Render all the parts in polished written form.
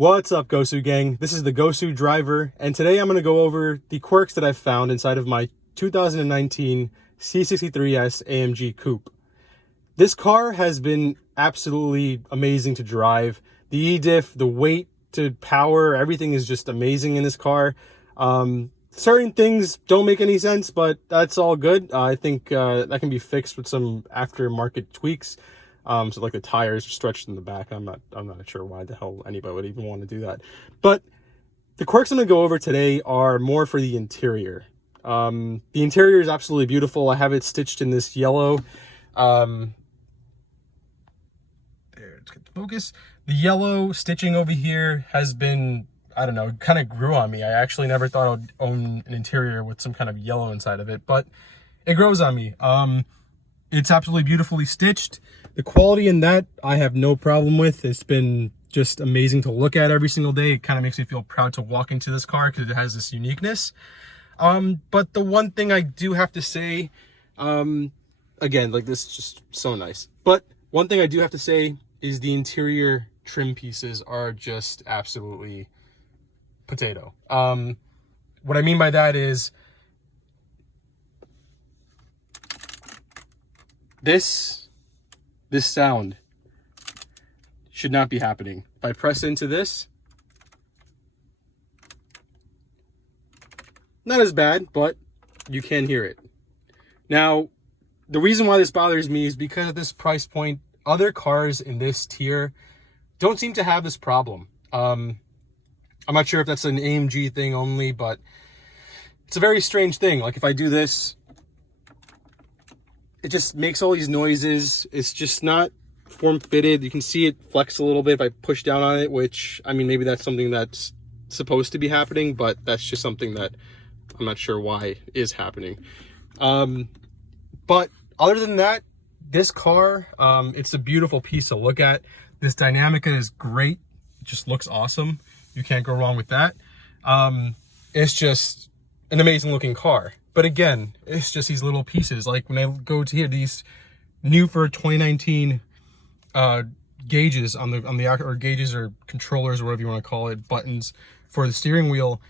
What's up, Gosu gang? This is the Gosu driver, and today I'm going to go over the quirks that I've found inside of my 2019 C63S AMG Coupe. This car has been absolutely amazing to drive. The E-diff, the weight to power, everything is just amazing in this car. Certain things don't make any sense, but that's all good. I think that can be fixed with some aftermarket tweaks. So like the tires are stretched in the back. I'm not sure why the hell anybody would even want to do that. But the quirks I'm going to go over today are more for the interior. The interior is absolutely beautiful. I have it stitched in this yellow. There, let's get the focus. The yellow stitching over here has been, I don't know, it kind of grew on me. I actually never thought I would own an interior with some kind of yellow inside of it, but it grows on me. It's absolutely beautifully stitched. The quality in that I have no problem with. It's been just amazing to look at every single day. It kind of makes me feel proud to walk into this car because it has this uniqueness. But the one thing I do have to say, again, like this is just so nice. But one thing I do have to say is the interior trim pieces are just absolutely potato. What I mean by that is this sound should not be happening. If I press into this, not as bad, but you can hear it. Now, the reason why this bothers me is because at this price point, other cars in this tier don't seem to have this problem. I'm not sure if that's an AMG thing only, but it's a very strange thing. Like if I do this, it just makes all these noises. It's just not form-fitted. You can see it flex a little bit if I push down on it, which, I mean, maybe that's something that's supposed to be happening, but that's just something that I'm not sure why is happening. But other than that, this car, it's a beautiful piece to look at. This Dynamica is great. It just looks awesome. You can't go wrong with that. It's just an amazing looking car. But again, it's just these little pieces. Like when I go to here, these new for 2019 gauges on the or gauges or controllers or whatever you want to call it, buttons for the steering wheel.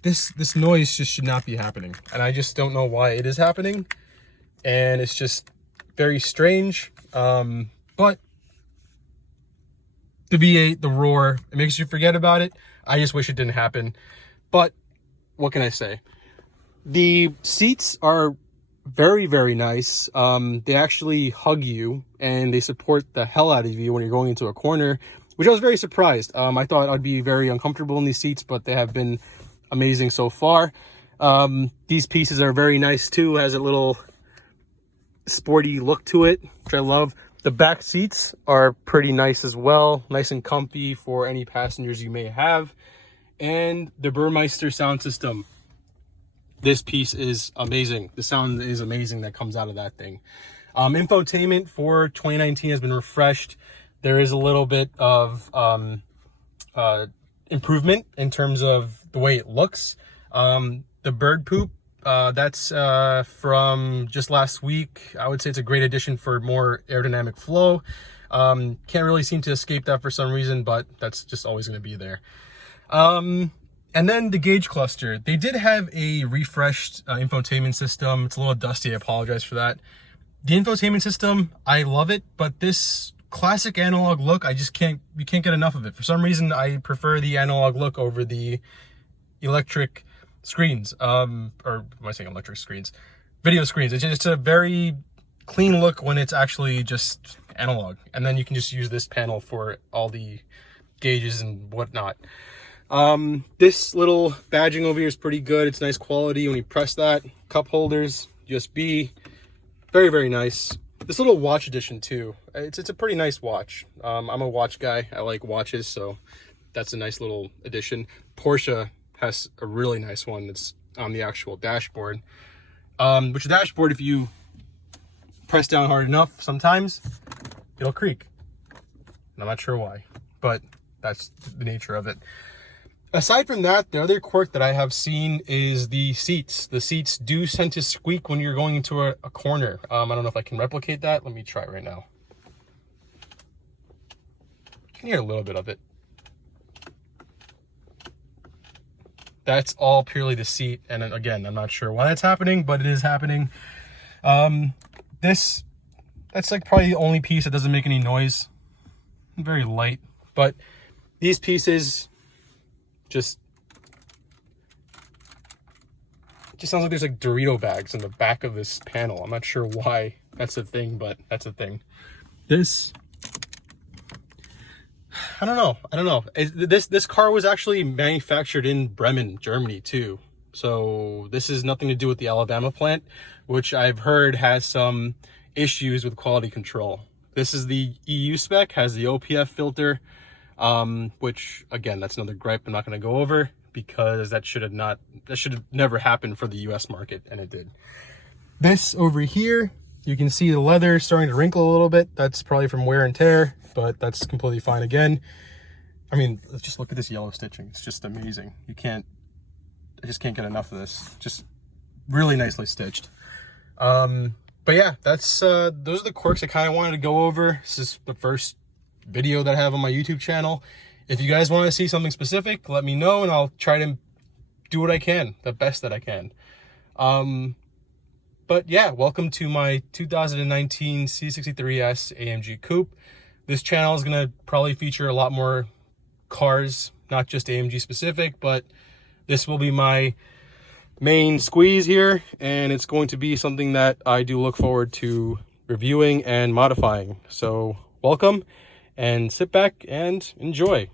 This noise just should not be happening, and I just don't know why it is happening, and it's just very strange. But the V8, the roar, it makes you forget about it. I just wish it didn't happen, but what can I say? The seats are very, very nice. They actually hug you and they support the hell out of you when you're going into a corner, which I was very surprised. I thought I'd be very uncomfortable in these seats, but they have been amazing so far. These pieces are very nice too. Has a little sporty look to it, which I love. The back seats are pretty nice as well. Nice and comfy for any passengers you may have. And the Burmeister sound system. This piece is amazing. The sound is amazing that comes out of that thing. Infotainment for 2019 has been refreshed. There is a little bit of improvement in terms of the way it looks. The bird poop, that's from just last week. I would say it's a great addition for more aerodynamic flow. Can't really seem to escape that for some reason, but that's just always going to be there. And then the gauge cluster. They did have a refreshed infotainment system. It's a little dusty. I apologize for that. The infotainment system, I love it, but this classic analog look, you can't get enough of it. For some reason, I prefer the analog look over the electric screens. Or am I saying electric screens? Video screens. It's a very clean look when it's actually just analog. And then you can just use this panel for all the gauges and whatnot. This little badging over here is pretty good. It's nice quality when you press that. Cup holders, USB, very, very nice. This little watch edition too. It's a pretty nice watch. I'm a watch guy. I like watches, so that's a nice little addition. Porsche has a really nice one that's on the actual dashboard. Which the dashboard, if you press down hard enough, sometimes it'll creak. And I'm not sure why, but that's the nature of it. Aside from that, the other quirk that I have seen is the seats. The seats do tend to squeak when you're going into a corner. I don't know if I can replicate that. Let me try right now. You can hear a little bit of it. That's all purely the seat. And again, I'm not sure why that's happening, but it is happening. That's like probably the only piece that doesn't make any noise. Very light, but these pieces just sounds like there's like Dorito bags in the back of this panel. I'm not sure why that's a thing, but that's a thing. This, I don't know. This car was actually manufactured in Bremen, Germany too. So this is nothing to do with the Alabama plant, which I've heard has some issues with quality control. This is the EU spec, has the OPF filter, which again, that's another gripe I'm not going to go over, because that should have never happened for the US market, and it did. This over here, you can see the leather starting to wrinkle a little bit. That's probably from wear and tear, but that's completely fine again. I mean, let's just look at this yellow stitching. It's just amazing. I just can't get enough of this. Just really nicely stitched. But yeah, that's those are the quirks I kind of wanted to go over. This is the first video that I have on my YouTube channel. If you guys want to see something specific, let me know, and I'll try to do what I can, the best that I can. But yeah, welcome to my 2019 C63S AMG Coupe. This channel is going to probably feature a lot more cars, not just AMG specific, but this will be my main squeeze here, and it's going to be something that I do look forward to reviewing and modifying. So welcome, and sit back and enjoy.